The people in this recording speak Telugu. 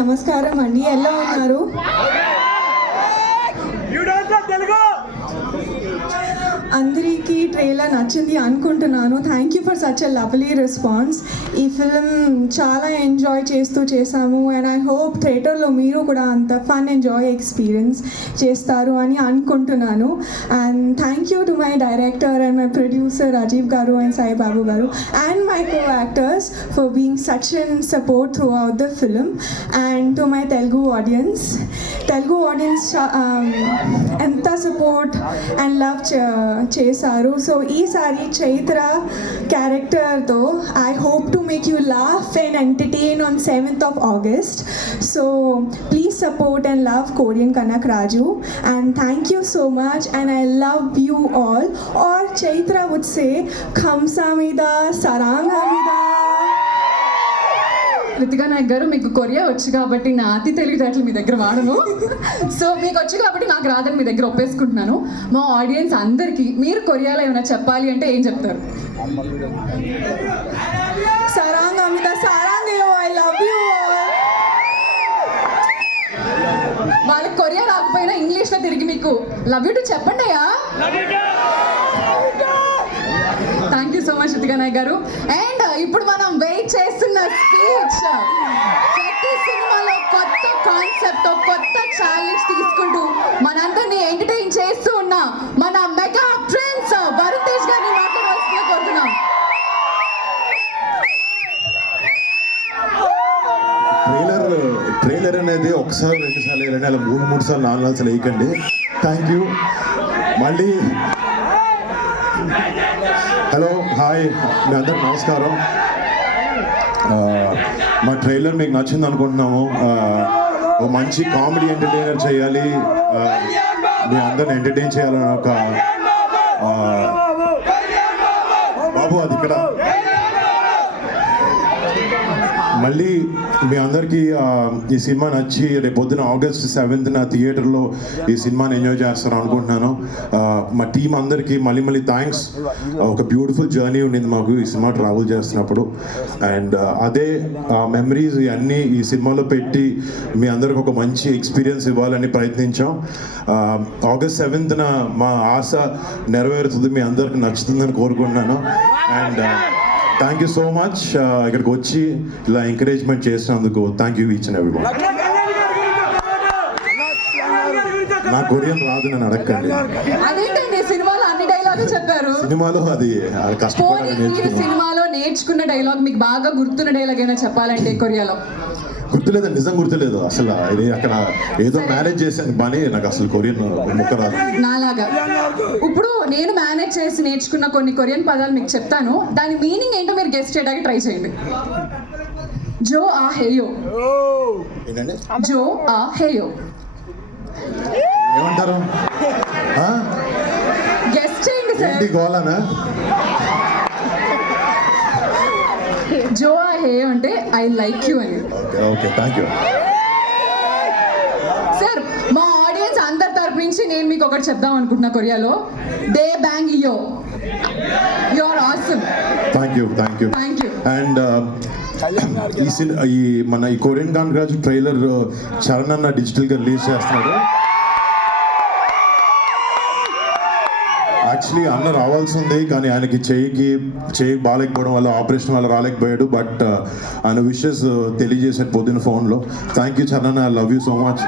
నమస్కారం అండి, ఎలా ఉన్నారు? అందరికీ ట్రైలర్ నచ్చింది అనుకుంటున్నాను. Thank you for such a lovely response. ఈ ఫిల్మ్ చాలా ఎంజాయ్ చేసాము అండ్ ఐ హోప్ థియేటర్లో మీరు కూడా అంత ఫన్ ఎంజాయ్ ఎక్స్పీరియన్స్ చేస్తారు అని అనుకుంటున్నాను. And thank you to my director and my producer Rajeev garu and Sai Babu garu and my co actors for being such and support throughout the film. And to my Telugu audience ఎంత సపోర్ట్ అండ్ లవ్ చేశారు. సో ఈసారి చైత్ర క్యారెక్టర్తో I hope to make you laugh and entertain on 7th of August. So please support and love Korean Kanak Raju and thank you so much and I love you all. Or Chaitra would say Kamsamida Saranghamida. Ritika Nayak garu, మీకు కొరియా వచ్చు కాబట్టి నా అతి తెలివితేటలు మీ దగ్గర వాడను. సో మీకు వచ్చు కాబట్టి నాకు రాదని మీ దగ్గర ఒప్పేసుకుంటున్నాను. మా ఆడియన్స్ అందరికీ మీరు కొరియాలో ఏమైనా చెప్పాలి అంటే ఏం చెప్తారు? Saranghamida Saranghayo, I love you all. వాళ్ళకి కొరియా రాకపోయినా ఇంగ్లీష్లో తిరిగి మీకు లవ్ యూ టు చెప్పండి అయ్యా. Thank you so much Ritika Nayak garu. And ఇప్పుడు మనం వెయిట్ చేస్తున్న స్పీచ్. ప్రతి సినిమాలో కొత్త కాన్సెప్ట్, కొత్త ఛాలెంజ్ తీసుకుంటూ మనందరినీ ఎంటర్టైన్ చేస్తూ ఉన్న మన మెగా ప్రిన్స్ వరుణ్ తేజ్ గారిని మాట్లాడవలసిందిగా కోరుతున్నాం. ట్రైలర్ అనేది ఒకసారి 2 సార్లు వేయండి, అలా 3 సార్లు 4 సార్లు వేయకండి. Thank you. మళ్ళీ హలో, హాయ్, మీ అందరికి నమస్కారం. మా ట్రైలర్ మీకు నచ్చింది అనుకుంటున్నాము. ఒక మంచి కామెడీ ఎంటర్టైనర్ చేయాలి, మీ అందరిని ఎంటర్టైన్ చేయాలని ఒక బాబు అది ఇక్కడ. మళ్ళీ మీ అందరికీ ఈ సినిమా నచ్చి రేపు పొద్దున August 7th థియేటర్లో ఈ సినిమాని ఎంజాయ్ చేస్తాను అనుకుంటున్నాను. మా టీం అందరికీ మళ్ళీ థ్యాంక్స్. ఒక బ్యూటిఫుల్ జర్నీ ఉండింది మాకు ఈ సినిమా ట్రావెల్ చేస్తున్నప్పుడు. అండ్ అదే మెమరీస్ అన్నీ ఈ సినిమాలో పెట్టి మీ అందరికి ఒక మంచి ఎక్స్పీరియన్స్ ఇవ్వాలని ప్రయత్నించాం. August 7th మా ఆశ నెరవేరుతుంది, మీ అందరికి నచ్చుతుందని కోరుకుంటున్నాను. And thank you so much ఇక్కడికి వచ్చి ఇలా ఎంకరేజ్మెంట్ చేసినందుకు. Thank you each and everyone. నా కొరియన్ రాదు, నేను అడగండి. అదేంటండి సినిమాలో అన్ని డైలాగ్ చెప్పారు? సినిమాలో అది కష్టపడాలి. సినిమాలో నేర్చుకున్న డైలాగ్, మీకు బాగా గుర్తున్న డైలాగ్ ఏమైనా చెప్పాలంటే కొరియాలో? గుర్తులేదు, నిజం గుర్తులేదు అసలు. ఇది అక్కడ ఏదో మేనేజ్ చేశాను పని, నాకు అసలు కొరియన్ ముక్క రాదు నాలాగా. ఇప్పుడు నేను మేనేజ్ చేసి నేర్చుకున్న కొన్ని కొరియన్ పదాలు మీకు చెప్తాను, దాని మీనింగ్ ఏంటో మీరు గెస్ట్ చేయడానికి ట్రై చేయండి. జో ఆ హేయో. ఏంటండి జో ఆ హేయో ఏమంటారు? గెస్ట్ చేయండి సార్. గోలానా? జో ఆ హేయో అంటే ఐ లైక్ యూ అని. Okay, thank you sir. మా ఆడియన్స్ అందరి తరపు నుంచి నేను మీకు ఒకటి చెప్దాం అనుకుంటున్నా కొరియాలో. దే బ్యాంగ్ యో, you are awesome. Thank you. Thank you. And మన ఈ కొరియన్ కానక్ రాజు ట్రైలర్ చరణ్ అన్న డిజిటల్గా రిలీజ్ చేస్తున్నాడు. యాక్చువల్లీ అన్న రావాల్సి ఉంది, కానీ ఆయనకి చేయి బాగాలేకపోవడం వల్ల, ఆపరేషన్ వల్ల రాలేకపోయాడు. బట్ ఆయన విషెస్ తెలియజేశాడు పొద్దున్న ఫోన్లో. Thank you Charan, I love you so much.